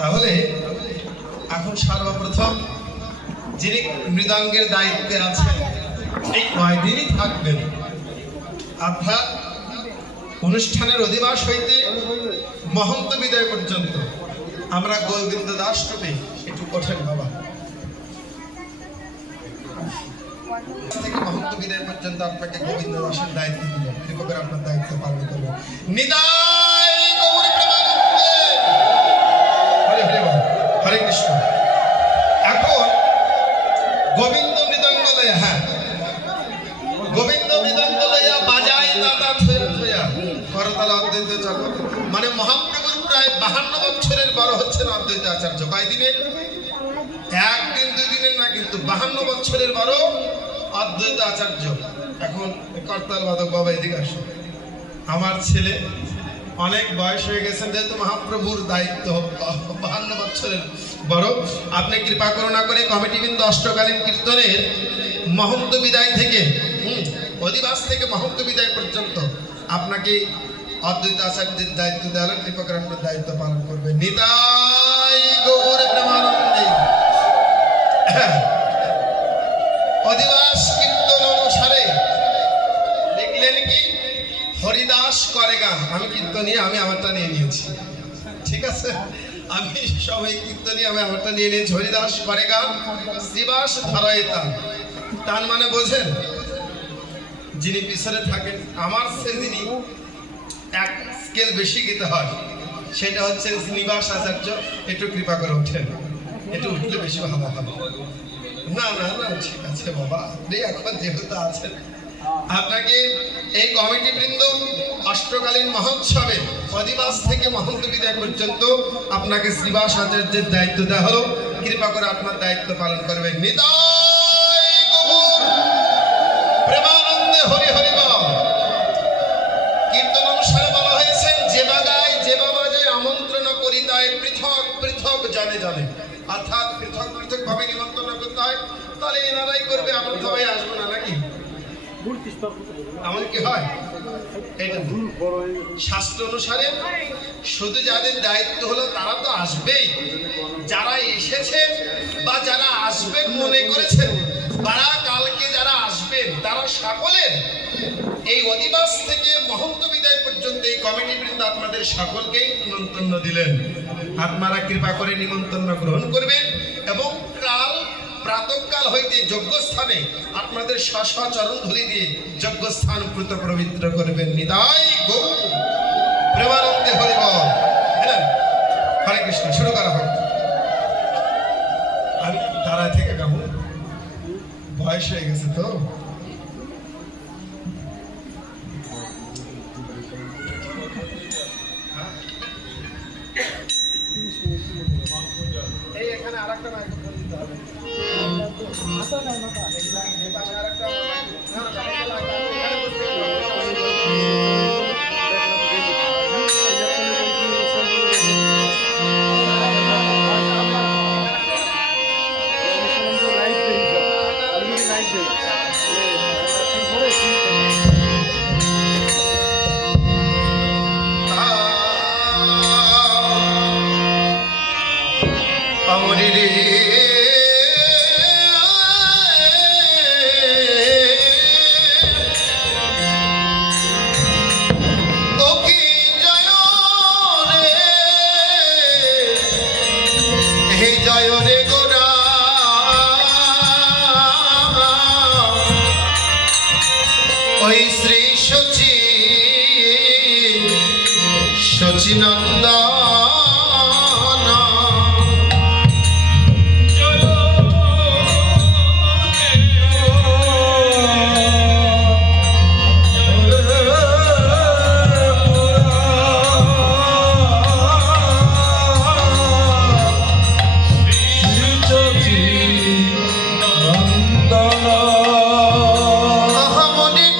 তাহলে এখন সর্বপ্রথম যিনি মৃদঙ্গের দায়িত্বে আছেন এই কয়দিনই থাকবেন, অর্থাৎ অনুষ্ঠানের অধিবাস হইতে মহন্ত বিদায় পর্যন্ত। আমরা গোবিন্দ দাস টুপি একটু কঠেন বাবা থেকে মহন্ত বিদায় পর্যন্ত আপনাকে গোবিন্দ দাসের দায়িত্ব দিল। কৃপা করে আপনার দায়িত্ব পালন করবেন। নিদায় গৌর প্রেমানন্দে হরে হরে বল, হরে কৃষ্ণ। এখন গোবিন্দ মৃদঙ্গ লয়া, হ্যাঁ গোবিন্দ মৃদঙ্গ লয়া বাজায় দাদা থয়া থয়া করতাল অদ্বৈত জগৎ, মানে মহাপ্রভুর প্রায় 52 বছরের বড় হচ্ছেন অদ্বৈত আচার্য। কয়দিনের? একদিন দুই দিনের না, কিন্তু 52 বছরের বড় অদ্বৈত আচার্য। এখন করতাল বাদক বাবা এদিকে আসো। আমার ছেলে অনেক বয়স হয়ে গেছেন, যেহেতু মহাপ্রভুর দায়িত্ব 52 বছরের বড়, আপনি কৃপা করুণা করে কমিটিবৃন্দ অষ্টকালীন কীর্তনের মহন্ত বিদায় থেকে অধিবাস থেকে মহন্ত বিদায় পর্যন্ত আপনাকে অদ্বৈত আচার্যের দায়িত্ব দেওয়া হলো। কৃপা করে আপনার দায়িত্ব পালন করবেন। নিতাই গৌর প্রেমানন্দে। অধিবাস কীর্তন অনুসারে দেখলেন কি হরিদাস করে গান, আমি কীর্তনী আমি আমারটা নিয়ে নিয়েছি, ঠিক আছে? আমি সবাই কীর্তনী আমি আমারটা নিয়ে নিয়েছি। হরিদাস করে গান শ্রীবাস ধরায় টান। টান মানে বোঝেন? যিনি পিছনে থাকেন, আমার সে যিনি এক স্কেল বেশি গীতে হয় সেটা হচ্ছে শ্রীনিবাস আচার্য। একটু কৃপা করে ওঠেন, একটু উঠলে বেশি ভালো হবে। না না না ঠিক আছে বাবা, আপনি এখন যেহেতু আছেন, আপনাকে এই কমিটি বৃন্দ অষ্টকালীন মহোৎসবে অধিবাস থেকে মহন্ত বিদায় পর্যন্ত আপনাকে শ্রীবাস আচার্যের দায়িত্ব দেওয়া হলো। কৃপা করে আপনার দায়িত্ব পালন করবেন। নিতাই গৌর প্রেমানন্দে হরি হরি বল। কীর্তন অনুসারে বলা হয়েছে, যে বাগায় যে বাবা যায় আমন্ত্রণ করি তাই পৃথক পৃথক জানে জানে, অর্থাৎ পৃথক পৃথক ভাবে নিমন্ত্রণ করতে হয়। তাহলে এনারাই করবে, আমরা সবাই আসবো না নাকি? এমন কি হয়? এটা শাস্ত্র অনুসারে শুধু যাদের দায়িত্ব হলো তারা তো আসবেই, যারা এসেছেন বা যারা আসবেন মনে করেছেন তারা কালকে যারা আসবেন তারা সকলের এই অধিবাস থেকে মহন্ত বিদায় পর্যন্ত এই কমিটি বৃন্দ আপনাদের সকলকেই নিমন্ত্রণ দিলেন। আপনারা কৃপা করে নিমন্ত্রণ গ্রহণ করবেন এবং কাল প্রাতঃকাল হইতে যজ্ঞস্থানে আপনাদের চরণ ধুলি দিয়ে যজ্ঞস্থান প্রত পবিত্র করবেন। নিতাই গৌর প্রেমানন্দে হরি বল। হরে কৃষ্ণ। শুরু করা হোক। আমি দাঁড়ায় থেকে গাবো, বয়স হয়ে গেছে তো। এই এখানে আরেকটা মাইক্রোফোন দিতে হবে। সচিনন্দন Ahamoni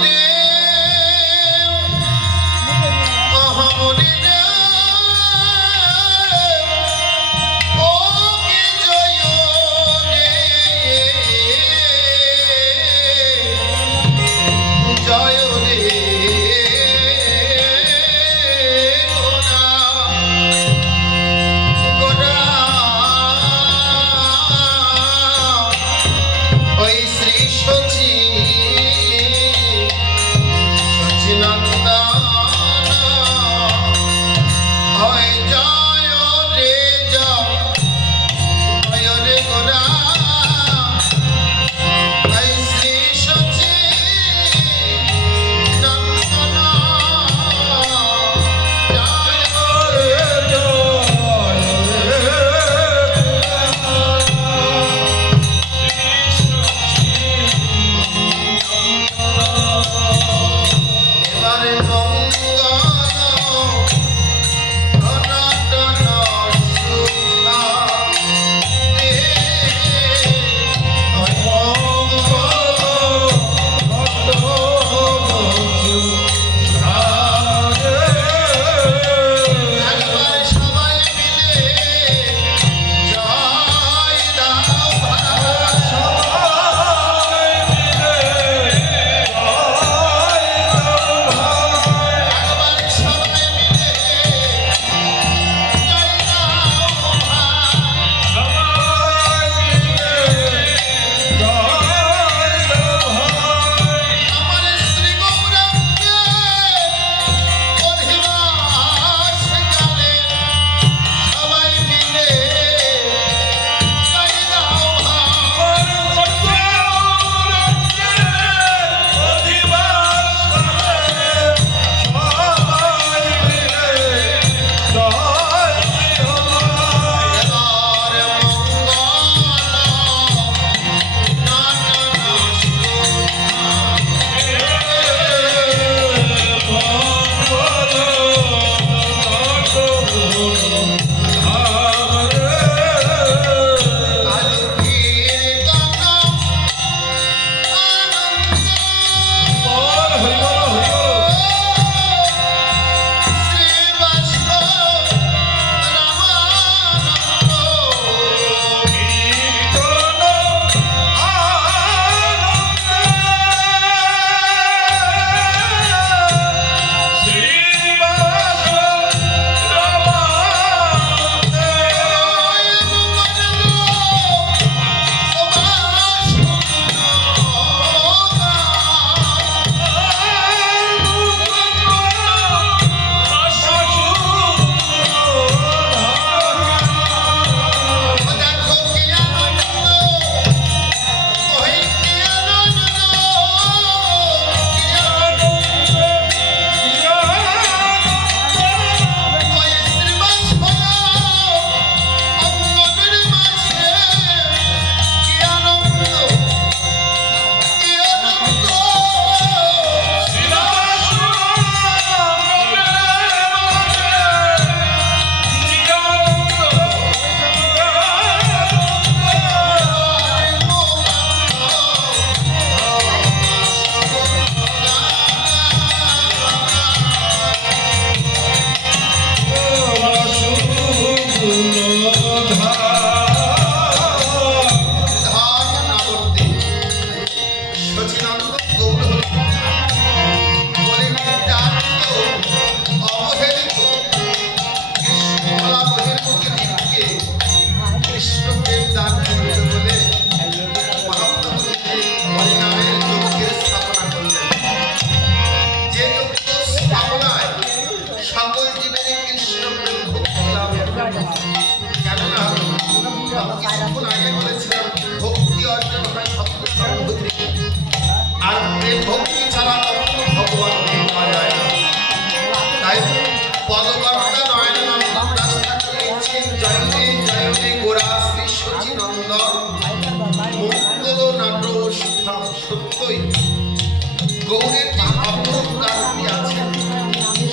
গৌরের কি অপরূপ কান্তি আছে।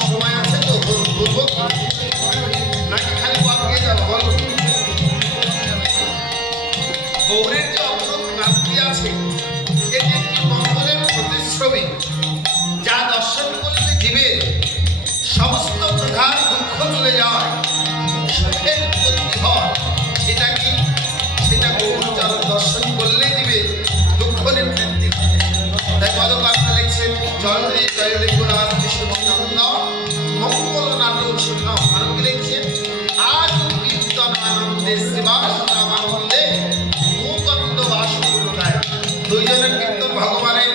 সময় আছে তো বলবো নাকি খালি পথ দিয়ে যাবো বলো? গৌরের যে অপরূপ কান্তি আছে, এটি একটি মঙ্গলের প্রতিচ্ছবি, যা দর্শন করলে জীবের সমস্ত প্রকার দুঃখ চলে যায়, সুখের উৎপত্তি হয়। সেটা কি? সেটা গৌরচরণ দর্শন করলে জীবের দুঃখ নিবৃত্তি ঘটে। তাই পদকর্তা লিখছেন, জয় রে জয় রে গুণার বিষ্ণুনন্দ মঙ্গল নাটক শুনলাম। আরো কি লিখছেন? আজ কীর্তন আনন্দে শিবাস রামানন্দে মুকন্দ বাসুদেবায়। দুইজনের কীর্তন ভগবানের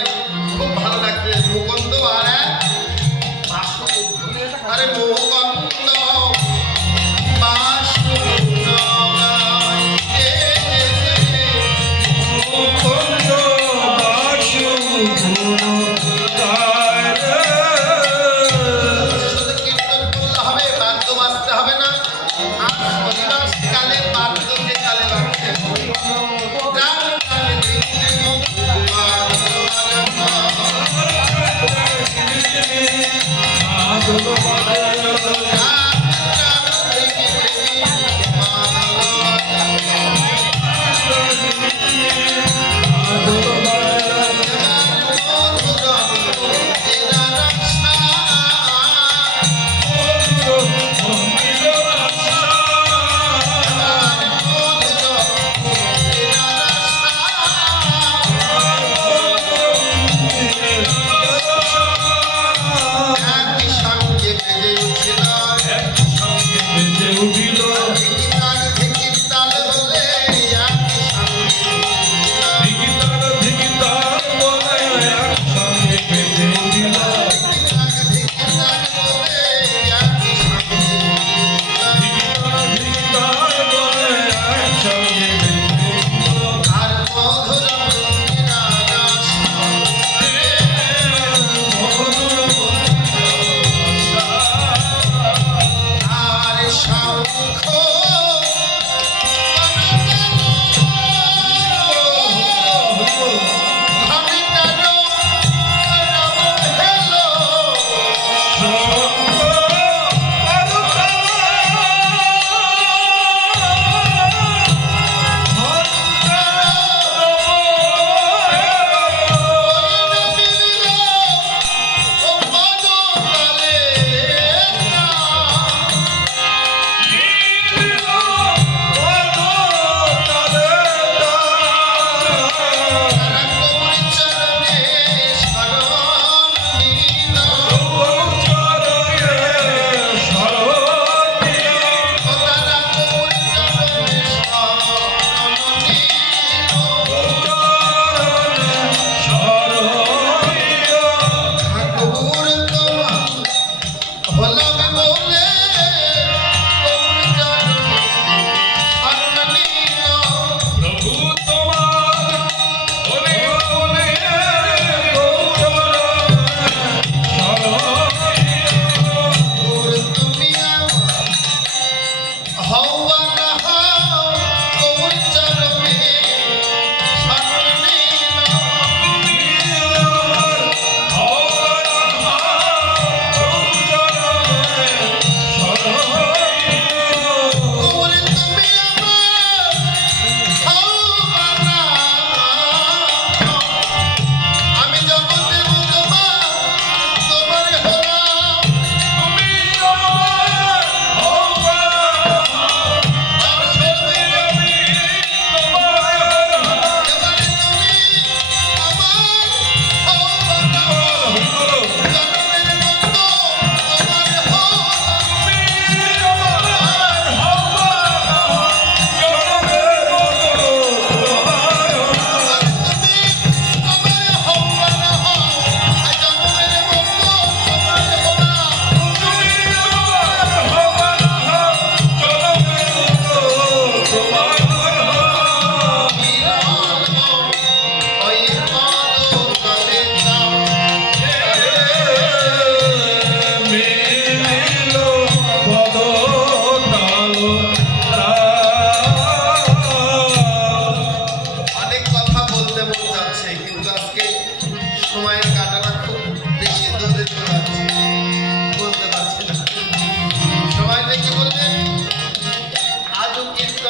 খুব ভালো লাগছে। মুকন্দ আর এক বাসুদেব। আরে মুকন্দ কালে বাদ্য যে কালে বাড়ছে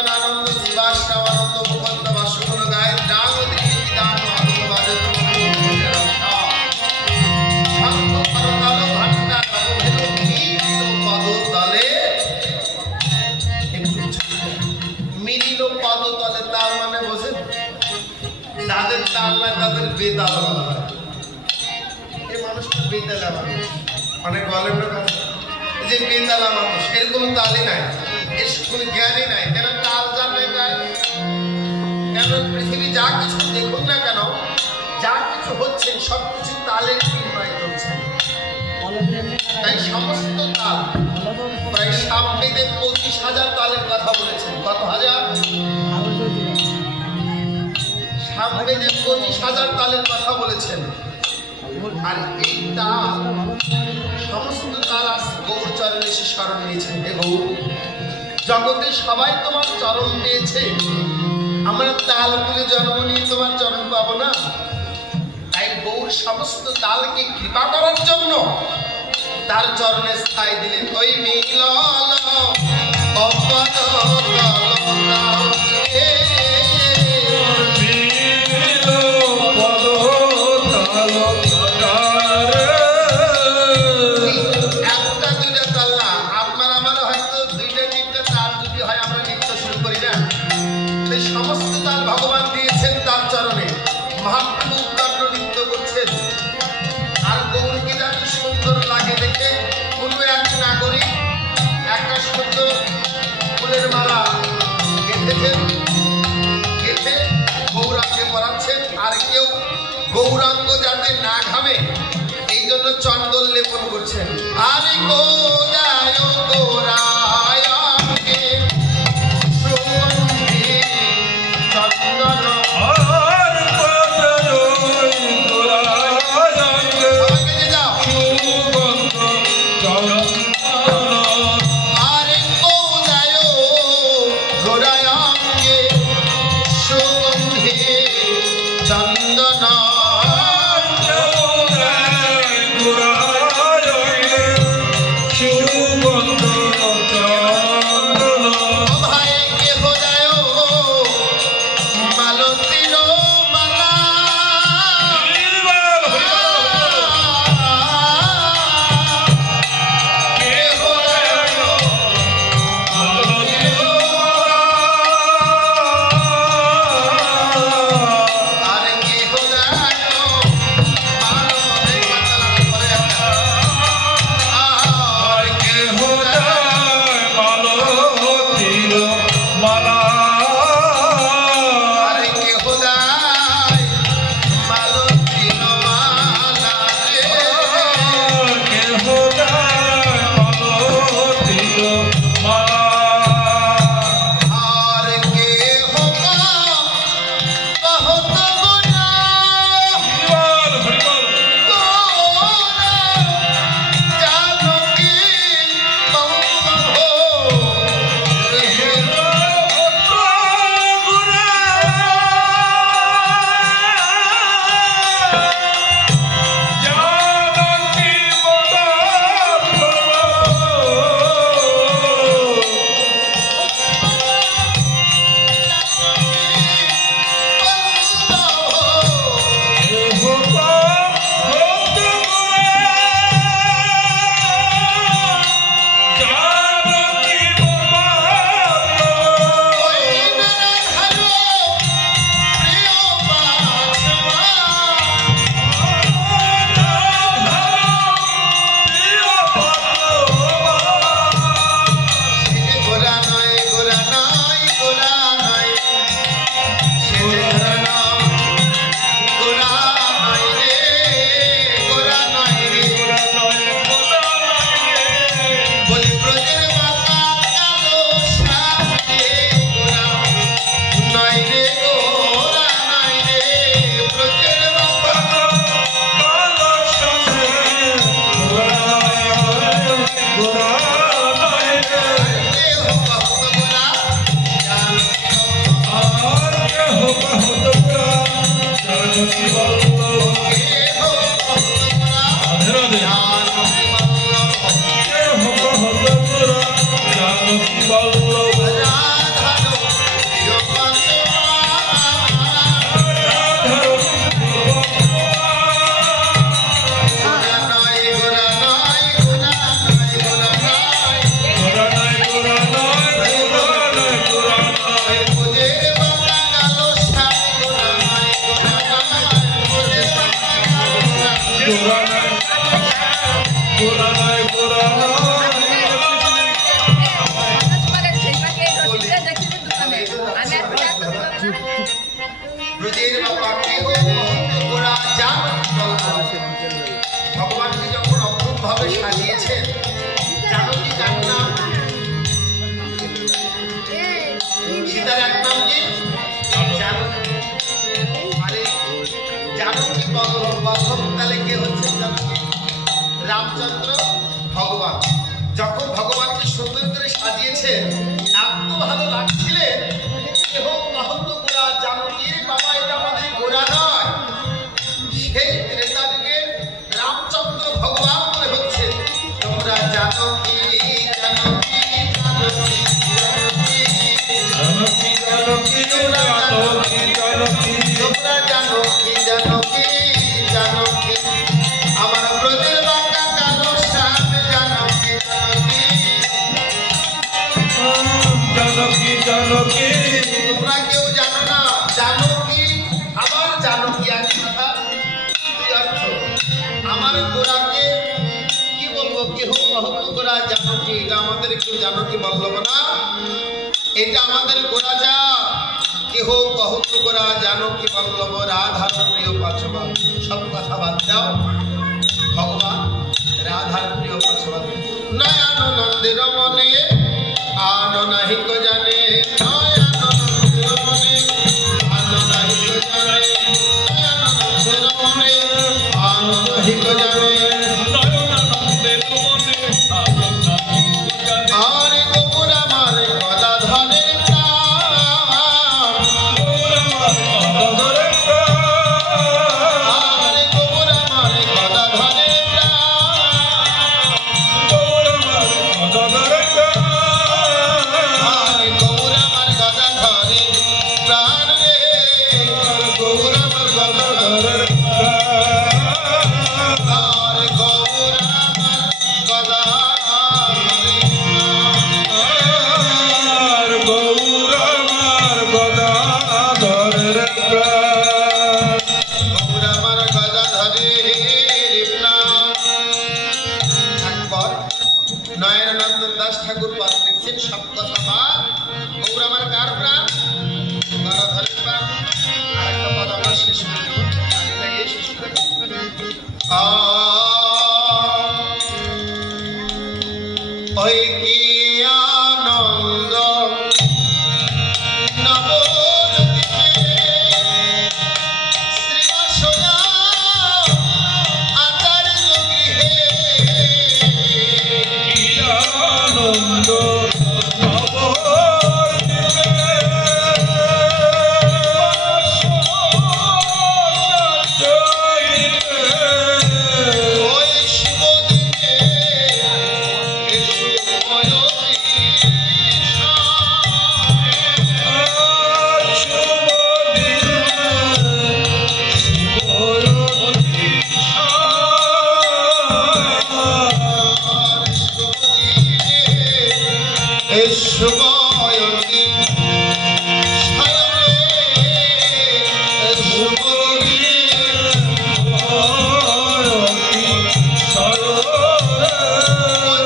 সচ্চিদানন্দ শিবাশ্রমানন্দ মুকুন্দ বাসুগুণ গায় জাগতি বিদান আনন্দ বাজে শান্ত করতাল ভান্ডা নবভেলু মিলিন পদতলে মিলিন পদতলে তাল মানে বোঝেন যাদের তাল নয় তাদের বেতাল বলা হয় এই মানুষটা বেতালা মানুষ অনেক বলেন না যে বেতালা মানুষ এর কোনো তালই নাই এর কোনো জ্ঞানই নাই কেন তাল জানে গায় কেন পৃথিবী যা কিছু দেখুন না কেন যা কিছু হচ্ছে সব কিছু তালের বিনিময়ে চলছে তাই সমস্ত তাল প্রায় সামবেদের 25,000 তালের কথা বলেছেন কত হাজার সামবেদের 25,000 তালের কথা বলেছেন আর এই তাল সমস্ত তাল আজ গৌর চরণে এসে শরণ নিয়েছেন হে গৌর জগতে সবাই তোমার চরণ পেয়েছে আমরা তাল বলে জন্ম নিয়ে তোমার চরণ পাবো না তাই গৌর সমস্ত তালকে কৃপা করার জন্য তার চরণে স্থায়ী দিলেন ওই মিলল অপদ সমস্ত তাল ভগবান দিয়েছেন তার চরণে মহাপ্রভু উদ্দার নৃত্য করছেন আর গৌরকে যেন সুন্দর লাগে দেখে কোনো এক নাগরিক একটা সুন্দর ফুলের মালা গেঁথেছেন গেঁথে গৌরাঙ্গে পরাচ্ছেন আর কেউ গৌরাঙ্গ যাতে না ঘামে এই জন্য চন্দন লেপন করছেন আরে গৌরায় গৌরায় চন্দন তাই তো ব্রজের বাবা কেহ কহত গোরা জানকী বল্লভ। ভগবানকে যখন অদ্ভুত ভাবে সাজিয়েছেন, জানকী কার নাম? সীতার এক নাম কি? জানকী। আরে জানকী বল্লভ, তাহলে কে হচ্ছেন জানকী? রামচন্দ্র ভগবান। যখন ভগবানকে সুন্দর করে সাজিয়েছেন, এত ভালো লাগছিলেন, কেহ কহত গোরা জানকীর বাবা, এটা আমাদের গোরা নয়। সেই ত্রেতা যুগে রামচন্দ্র ভগবান বলে হচ্ছে, তোমরা জানকী জানকী জানকী জানকী জানকী তোমরা জানকী জানকী জানকী আমার ব্রজের বাঁকা কালো শ্যাম জানকী জানকী জানকী তোমরা কেউ জানো না জানকী, আবার জানকী একই কথা, দুই অর্থ। আমার গোরাকে কি বলবো? কেহ কহত গোরা জানকী, এটা আমাদের কেউ জানকী বল্লভ না, এটা আমাদের গোরা যা। কেহ কহত গোরা জানকী বল্লভ, রাধার প্রিয় পাঁচবা। সব কথা বাদ দাও, ভগবান রাধার প্রিয় পাঁচবা। নয়ন নন্দের মনে আন নাহিক জানে, নয়ন নন্দের মনে আন নাহিক জানে, নয়ন নন্দের মনে আন নাহিক জানে। আরে গোপুর আমার গদা ধনের প্রাণ, আরে গোপুর আমার গদা ধনের প্রাণ, আরে গৌর আমার গদা ধরে প্রাণ রে, গৌর আমার গদা ধরে আরে গৌর আমার গদা গৌর আমার গদা ধরে প্রাণ। একবার নয়নানন্দন দাস ঠাকুর পাদ লিখছেন, সব কথা বাদ, গৌর আমার কার প্রাণ? গদাধরের প্রাণ। আর একটা পদ আমরা শেষ করে দেব, গানে লাগিয়ে শেষ করে দেব। ওই কি আনন্দ নবদ্বীপে শ্রীবাসনা আচার্য গৃহে, আনন্দ ওই শিবদিনে এসো শুভয়তী শয়নে শুভয়তী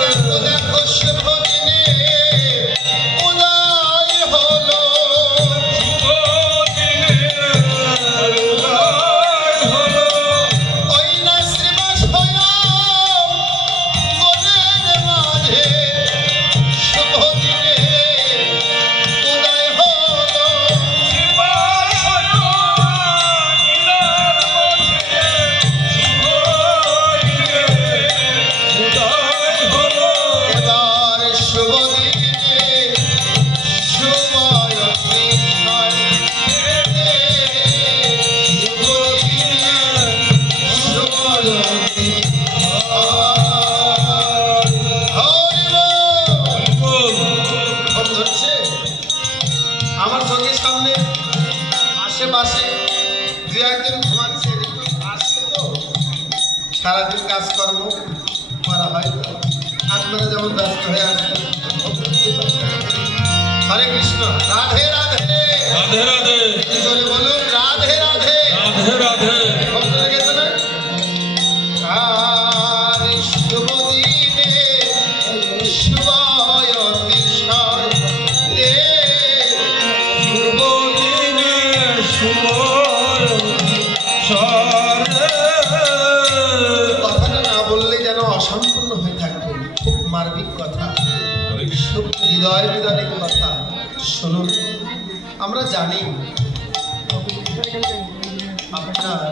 দেখো দেখো শুভদিনে উদয় হলো, ওই না শ্রীবাস হলো মনের মাঝে, শুভদিনে উদয় হলো, এবার শুভদিনে শুভয়তী শয়নে, শুভদিনে শুভয়তী আমার চোখের সামনে আশেপাশে দু একজন ঘুমাচ্ছে, আসছে তো, সারাদিন কাজকর্ম করা হয় তো, আপনারা যেমন ব্যস্ত হয়ে আসছেন। হরে কৃষ্ণ, রাধে রাধে, রাধে রাধে, জোরে বলুন রাধে রাধে, রাধে রাধে। ভক্তরা গেছে না? আর শুভদিনে শুভয়তী শয়নে হৃদয় বিদারক কথা শুনুন। আমরা জানি আপনার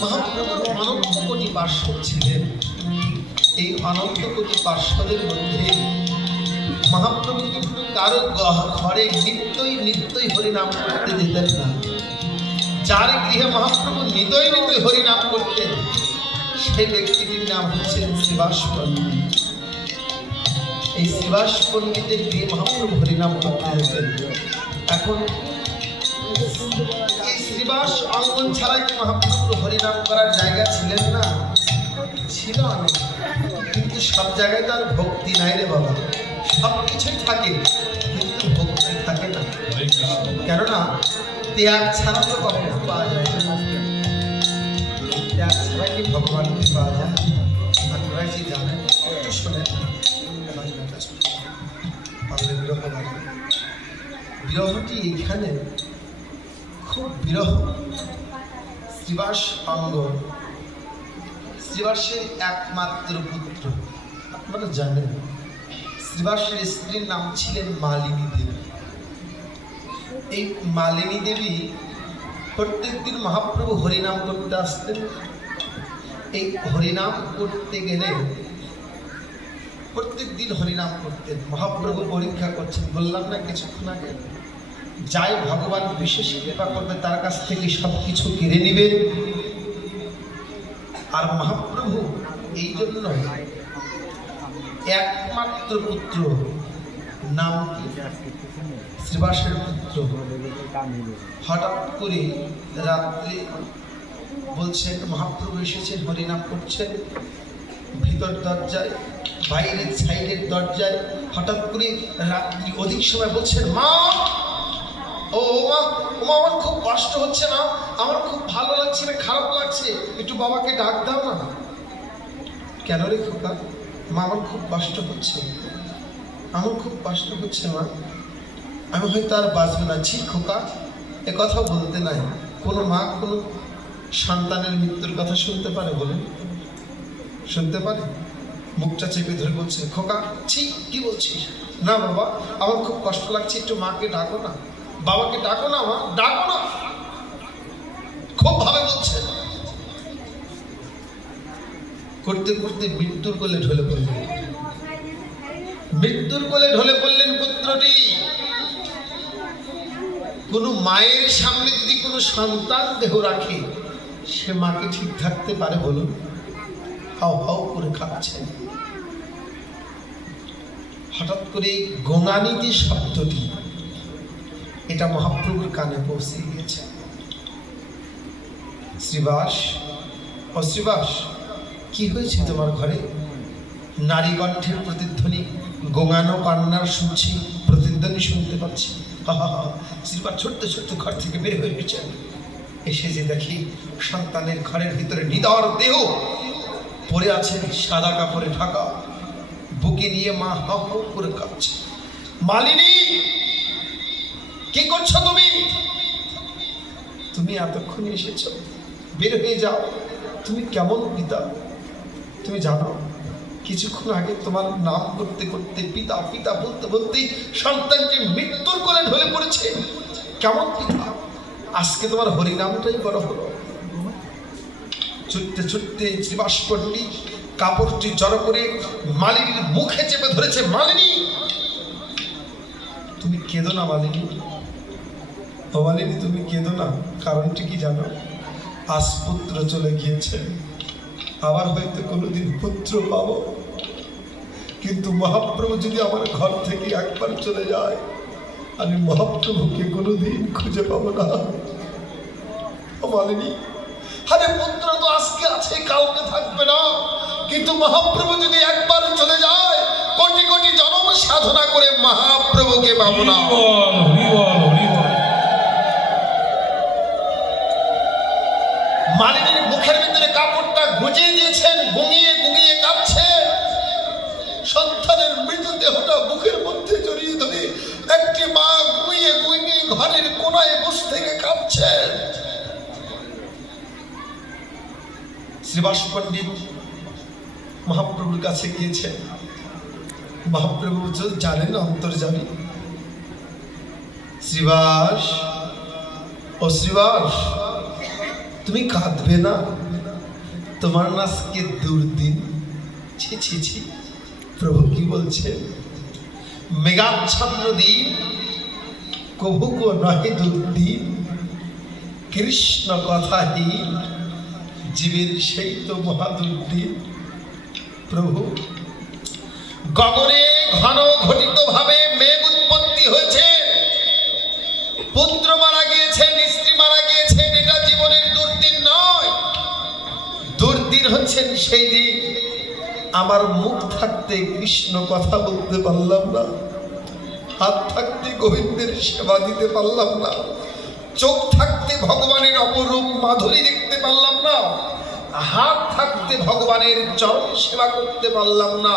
মহাপ্রভুর অনন্ত কোটি পার্শ্বদ ছিলেন। এই অনন্ত কোটি পার্শ্বদের মধ্যে মহাপ্রভু কিন্তু কারো ঘরে নিত্যই হরিনাম করতে যেতেন না। যার গৃহে মহাপ্রভু নিতই হরিনাম করতেন সেই ব্যক্তিটির নাম হচ্ছেন শ্রীবাস পণ্ডিত। এই শ্রীবাস পণ্ডিতের গৃহে মহাপ্রভু হরিনাম করতে যেতেন। এখন এই শ্রীবাস অঙ্গন ছাড়া কি মহাপ্রভুর হরিনাম করার জায়গা ছিলেন না? ছিল অনেক, কিন্তু সব জায়গায় তো আর ভক্তি নাই রে বাবা। সব কিছুই থাকে কিন্তু ভক্তি থাকে না। কেননা ত্যাগ ছাড়া তো কখনো পাওয়া যায় না। ত্যাগ ছাড়া কি ভগবানকে পাওয়া যায়? আপনারা কি জানেন? একটু শোনেন। বিরহটি এইখানে খুব বিরহ। শ্রীবাস অঙ্গন শ্রীবাসের একমাত্র পুত্র। আপনারা জানেন শ্রীবাসের স্ত্রীর নাম ছিলেন মালিনী দেবী। এই মালিনী দেবী প্রত্যেক দিন মহাপ্রভু হরিনাম করতে আসতেন। এই হরিনাম করতে গেলে প্রত্যেক দিন হরিনাম করতেন। মহাপ্রভু পরীক্ষা করছেন, বললাম না কিছুক্ষণ আগে, যাই ভগবান বিশেষ কৃপা করবে তার কাছ থেকে সব কিছু কেড়ে নেবে। আর মহাপ্রভু এই জন্য একমাত্র পুত্র, নাম কি? শ্রীবাসের পুত্র। হঠাৎ করে রাত্রে বলছেন মহাপ্রভু এসেছেন, হরিনাম করছেন, ভিতর দরজায় বাইরের সাইডের দরজায় হঠাৎ করে রাত্রি অধিক সময় বলছেন, মা ও মা, মা আমার খুব কষ্ট হচ্ছে না, আমার খুব ভালো লাগছে না, খারাপ লাগছে, একটু বাবাকে ডাক দাও না। কেন রে খোকা? মা আমার খুব কষ্ট হচ্ছে, আমার খুব কষ্ট হচ্ছে মা, আমি হয়তো আর বাঁচবো না। ছি খোকা, এ কথা বলতে নাই। কোনো মা কোনো সন্তানের মৃত্যুর কথা শুনতে পারে? বলুন, শুনতে পারে? মুখটা চেপে ধরে বলছে, খোকা ছি, কি বলছিস? না বাবা, আমার খুব কষ্ট লাগছে, একটু মাকে ডাকো না, বাবাকে ডাকো না, মা ডাকো না। খুব ভাবে বলছে। করতে করতে মৃত্যুর কোলে ঢলে পড়লেন। মৃত্যুর কোলে ঢলে পড়লেন পুত্রটি। কোনো মায়ের সামনে যদি কোনো সন্তান দেহ রাখে, সে মাকে ঠিক থাকতে পারে? বলুন, হাও হাও করে খাচ্ছে। হঠাৎ করে গোঙানি যে শব্দটি, এটা মহাপ্রভুর কানে পৌঁছে গিয়েছে। শ্রীবাস, ও শ্রীবাস, কি হয়েছে তোমার ঘরে? নারী কণ্ঠের প্রতিধ্বনি, গোঙানো কান্নার শুনছি, প্রতিধ্বনি শুনতে পাচ্ছি। শ্রীবাস ছোট্ট ছোট্ট ঘর থেকে বের হয়ে গেছেন। এসে যে দেখি সন্তানের ঘরের ভিতরে নিদার দেহ পড়ে আছে, সাদা কাপড়ে ঢাকা, বুকে নিয়ে মা হাও হাও করে কাঁদছে। মালিনী, কি করছো তুমি? তুমি এতক্ষণ এসেছো, বের হয়ে যাও। তুমি কেমন পিতা তুমি জানো? কিছুক্ষণ আগে তোমার নাম করতে করতে পিতা পিতা বলতে বলতেই সন্তানকে মৃত্যুর কোলে ঢলে পড়েছে। কেমন পিতা? আজকে তোমার হরিনামটাই বড় হলো। ছুটতে ছুটতে শ্রীবাস পণ্ডিত কাপড়টি জড়ো করে মালিনীর মুখে চেপে ধরেছে। মালিনী, তুমি কেঁদো না মালিনী, ও মালিনী তুমি কেঁদো না। কারণটি কি জানো? আজ পুত্র চলে গিয়েছে, আবার হয়তো কোনোদিন পুত্র পাবো, কিন্তু মহাপ্রভু যদি আমার ঘর থেকে একবার চলে যায়, আমি মহাপ্রভুকে কোনোদিন খুঁজে পাবো না। ও মালিনী, আরে পুত্র তো আজকে আছে, কাউকে থাকবে না, কিন্তু মহাপ্রভু যদি একবার চলে যায়, কোটি কোটি জন্ম সাধনা করে মহাপ্রভুকে পাবো না। মালিনীর মুখের ভিতরে কাপড়টা গুঁজে দিয়েছেন, গুঙিয়ে গুঙিয়ে কাঁপছে। সন্তানের মৃতদেহটা বুকের মধ্যে জড়িয়ে ধরে একটি মা গুঁইয়ে গুঁইয়ে ঘরের কোনায় বসে থেকে কাঁপছেন। শ্রীবাস পণ্ডিত মহাপ্রভুর কাছে গিয়েছেন, মহাপ্রভু জানেন অন্তর্যামী। শ্রীবাস, ও শ্রীবাস, তুমি কাঁদবে না? তোমার না আজকে দুর্দিন। ছি ছি ছি, প্রভু কি বলছেন? মেঘাচ্ছন্ন দিন কভু কো নহে দুর্দিন, কৃষ্ণ কথাহি জীবের সেই তো মহাদুর্দিন। প্রভু, গগনে ঘন ঘটিত ভাবে মেঘ উৎপত্তি হয়েছে, পুত্র মারা গিয়েছেন, স্ত্রী মারা গিয়েছেন, এটা জীবনের দুর্দিন নয়। দুর্দিন হচ্ছেন সেই দিন আমার মুখ থাকতে কৃষ্ণ কথা বলতে পারলাম না, হাত থাকতে গোবিন্দের সেবা দিতে পারলাম না, চোখ থাকতে ভগবানের অপরূপ মাধুরী দেখতে পারলাম না, হাত থাকতে ভগবানের চরণ সেবা করতে পারলাম না,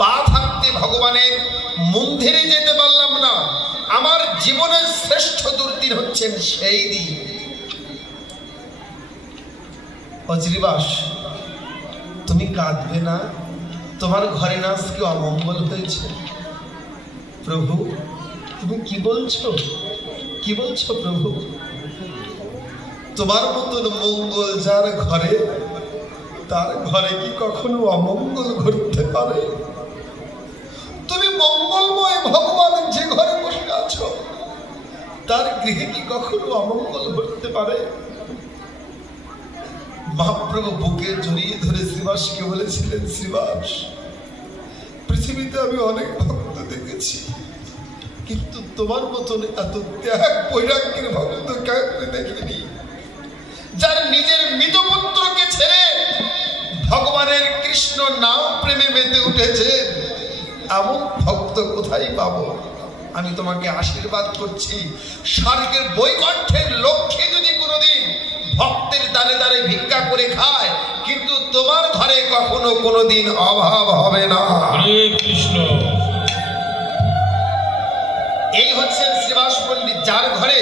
পা থাকতে ভগবানের মন্দিরে যেতে পারলাম না। আমার জীবনের শ্রেষ্ঠ দুর্দিন হচ্ছেন সেই দিন। অজরিবাস, তুমি কাঁদবে না? তোমার ঘরে না আজকে অমঙ্গল হয়েছে। প্রভু, তুমি কি বলছো? কি বলছো প্রভু? তোমার মতন মঙ্গল যার ঘরে, তার ঘরে কি কখনো অমঙ্গল ঘটতে পারে? তুমি মঙ্গলময় ভগবান যে ঘরে বসে আছো, তার গৃহে কি কখনো অমঙ্গল ঘটতে পারে? মহাপ্রভু বুকে জড়িয়ে ধরে শ্রীবাসকে বলেছিলেন, শ্রীবাস, পৃথিবীতে আমি অনেক ভক্ত দেখেছি, কিন্তু তোমার মতন এত ত্যাগ বৈরাগ্যের ভক্ত কাউকে দেখিনি, যার নিজের মৃত পুত্রকে ছেড়ে ভগবানের কৃষ্ণ নাম প্রেমে মেতে উঠেছে। এমন ভক্ত কোথায় পাবো? আমি তোমাকে আশীর্বাদ করছি, স্বর্গের বৈকুণ্ঠের লক্ষ্যে যদি কোনোদিন ভক্তের দ্বারে দ্বারে ভিক্ষা করে খায়, কিন্তু তোমার ঘরে কখনো কোনোদিন অভাব হবে না। হরে কৃষ্ণ। এই হচ্ছেন শ্রীবাস পণ্ডিত, যার ঘরে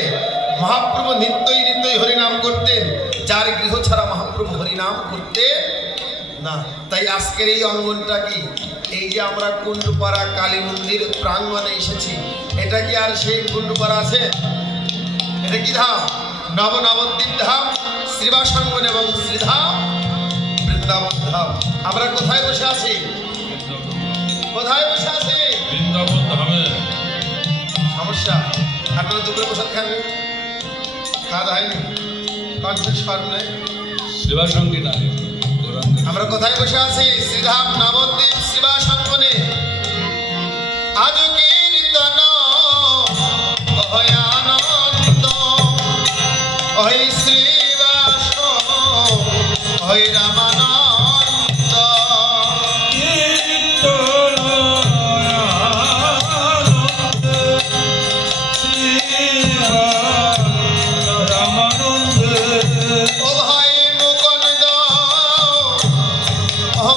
মহাপ্রভু নিত্যই নিত্যই হরিনাম করতেন, যার গৃহ ছাড়া মহাপ্রভু হরিনাম করতেন না। তাই আজকের এই অঙ্গনটা কি? এই যে আমরা কুণ্ডপাড়া কালী মন্দির প্রাঙ্গণে এসেছি, এটা কি আর সেই কুণ্ডপাড়া আছে? এটা কি ধাম? নবদ্বীপ ধাম, শ্রীবাস অঙ্গন এবং শ্রীধাম বৃন্দাবন ধাম। আমরা কোথায় বসে আছি? কোথায় বসে আছি? বৃন্দাবন ধামে। সমস্যা, আপনারা দুপুরে প্রসাদ খান, খাওয়া হয়নি, কনফের স্বর নেই, সেবা সঙ্গী নাই। আমরা কোথায় বসে আছি? শ্রীধাম নবদ্বীপ শ্রীবাস অঙ্গনে। আজ কীর্তন হয় আনন্দ, ওই শ্রীবাস ওই রামানন্দ। ও ভাই মুকুন্দ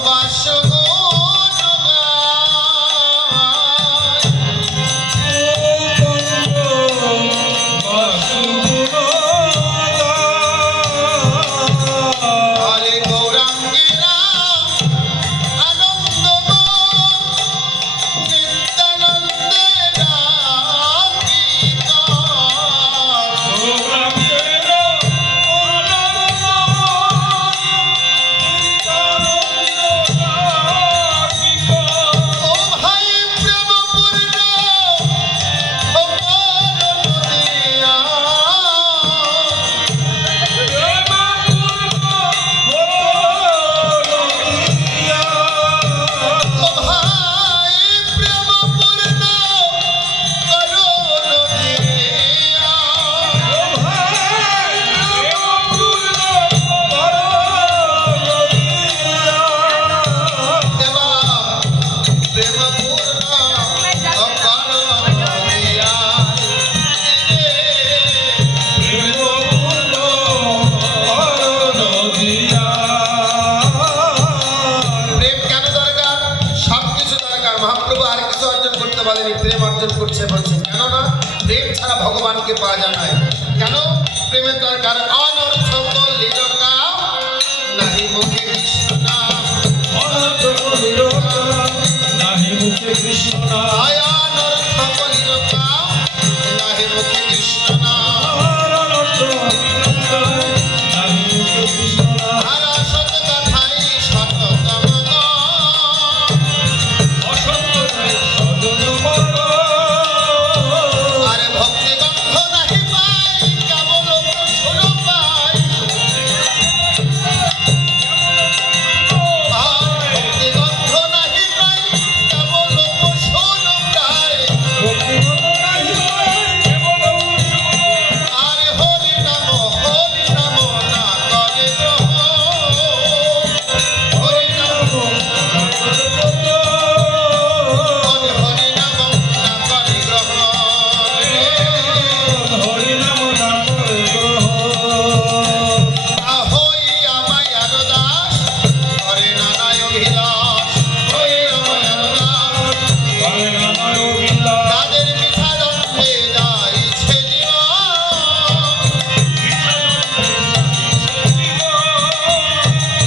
বাস হরে গৌরাঙ্গীরা আনন্দ নিত্যানন্দে ও ভাই প্রেমপূর্ণ দিয়া ও ভাই প্রেমপূর্ণ করুণ দিয়া দেবা প্রেমপূর্ণ করুণ দিয়া প্রেম কেন দরকার? সব কিছু দরকার। মহাপ্রভু আর কিছু অর্জন করতে পারেনি, প্রেম অর্জন করছে বলছে। কেননা প্রেম ছাড়া ভগবানকে পাওয়া যায় না। কেন প্রেমের দরকার? অনর্থ লিরকা নাহি মুখে কৃষ্ণ নাম। নাহি মুখে কৃষ্ণ মুখে কৃষ্ণ নাম আর অসৎ কথাই সততম আর ভক্তি গন্ধ নাহি পাই কেবল সুর পাই আর ভক্তি গন্ধ নাহি পাই কেবল সুর পাই আর হরি নাম না করে গ্রহ হরি নাম হরি নাম না করে গ্রহ হই আমায়ার দাস করে নানায় অভিলাষ হই আমায়ার দাস তাদের মিঠা দণ্ডে যাইছে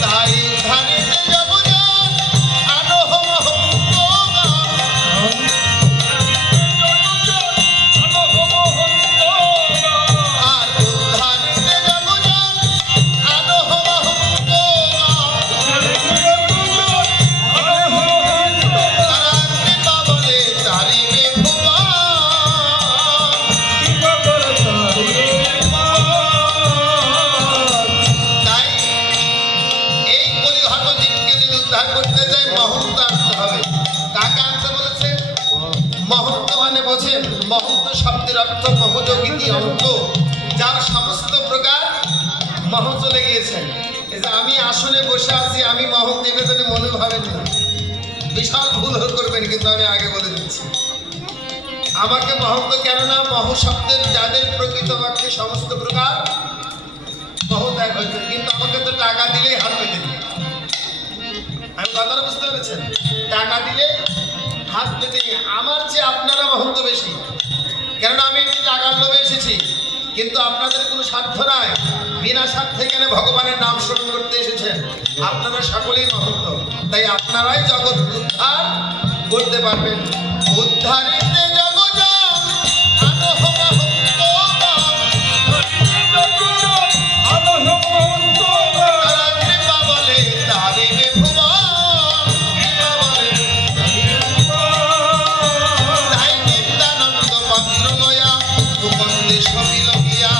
তাই ধানিতে যাব আনহ মহন্ত আর উদ্ধারিতে যাব আনহ মহন্ত তারা কৃপা বলে তারিবে ভুবন তাই এই কলিঘট দিনকে যদি উদ্ধার করতে যাই মহন্ত আনতে হবে কাকে আনতে বলেছে মহন্ত মানে বোঝেন মহন্ত শব্দের অর্থ মহযোগিনী অঙ্ক যার সমস্ত প্রকার মহ চলে গিয়েছেন এই যে আমি আসনে বসে আছি আমি মহন্ত এনে যদি মনে ভাবেন না বিশাল ভুল করবেন কিন্তু আমি আগে বলে দিচ্ছি আমাকে মহন্ত কেননা মহ শব্দের যাদের প্রকৃত বাক্যে সমস্ত প্রকার মহত্যাগ হয়েছে কিন্তু আমাকে তো টাকা দিলেই হাত পেতে দিই আমি কথাটা বুঝতে পেরেছেন টাকা দিলে হাত পেতে নিয়ে আমার চেয়ে আপনারা মহন্ত বেশি কেননা আমি একটি টাকার লোভে এসেছি কিন্তু আপনাদের কোনো স্বার্থ নাই বিনা স্বার্থে কেন ভগবানের নাম স্মরণ করতে এসেছেন আপনারা সকলেই মহন্ত তাই আপনারাই জগৎ উদ্ধার করতে পারবেন উদ্ধারিতে জগৎ আনহ মহন্ত তারা কৃপা বলে তারিবে ভুবন কৃপা বলে তাই নিত্যানন্দ পত্র লয়া ভূপন্দে সবিল গিয়া